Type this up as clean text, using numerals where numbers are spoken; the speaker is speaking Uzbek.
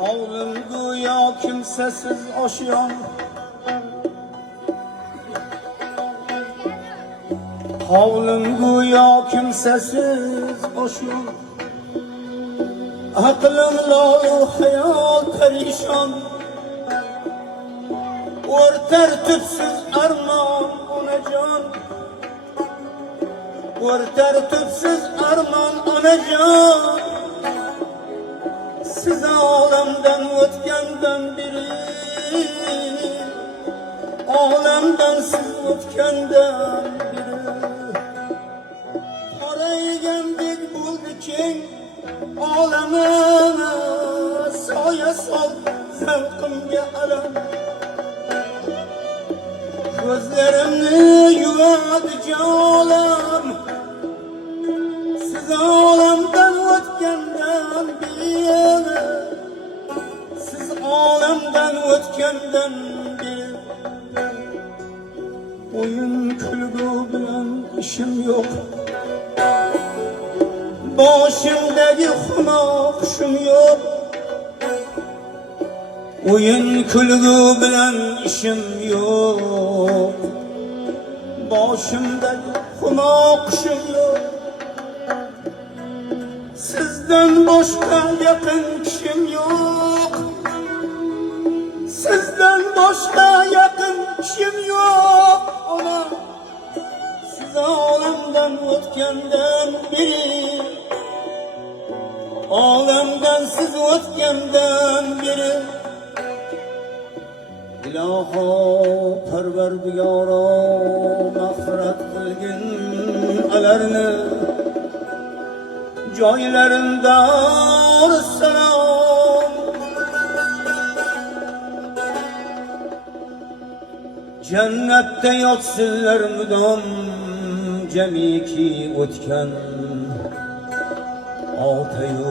Hovlim go'yo kimsasiz oshyon, hovlim go'yo kimsasiz oshyon. Aqlim lolu hayol perişon, o'rtar tubsiz armon onajon, o'rtar tubsiz armon onajon. Siz olamdan o'tgandan beri, olamdan siz o'tgandan beri qoraygandek bo'ldi keng olamini, soya sol zavqimga alam. Ko'zlarimni yuvadi jolam, siz olamdan o'tgandan beri, siz olamdan o'tgandan beri. O'yin kulgu bilan ishim yo'q, boshimdagi xunoq hushim yo'q. O'yin kulgu bilan ishim yo'q, boshimdagi xunoq hushim yo'q. Sizdan boshqa yaqin kishim yo'q, sizdan boshqa yaqin kishim yo'q. Ona siz olamdan o'tgandan beri, olamdan siz o'tgandan beri. İlaho Parvardigoro mag'firat qilgin alarni, joylarında salom. Cennette yotsinlar mudom, jamiki o'tgan oltayu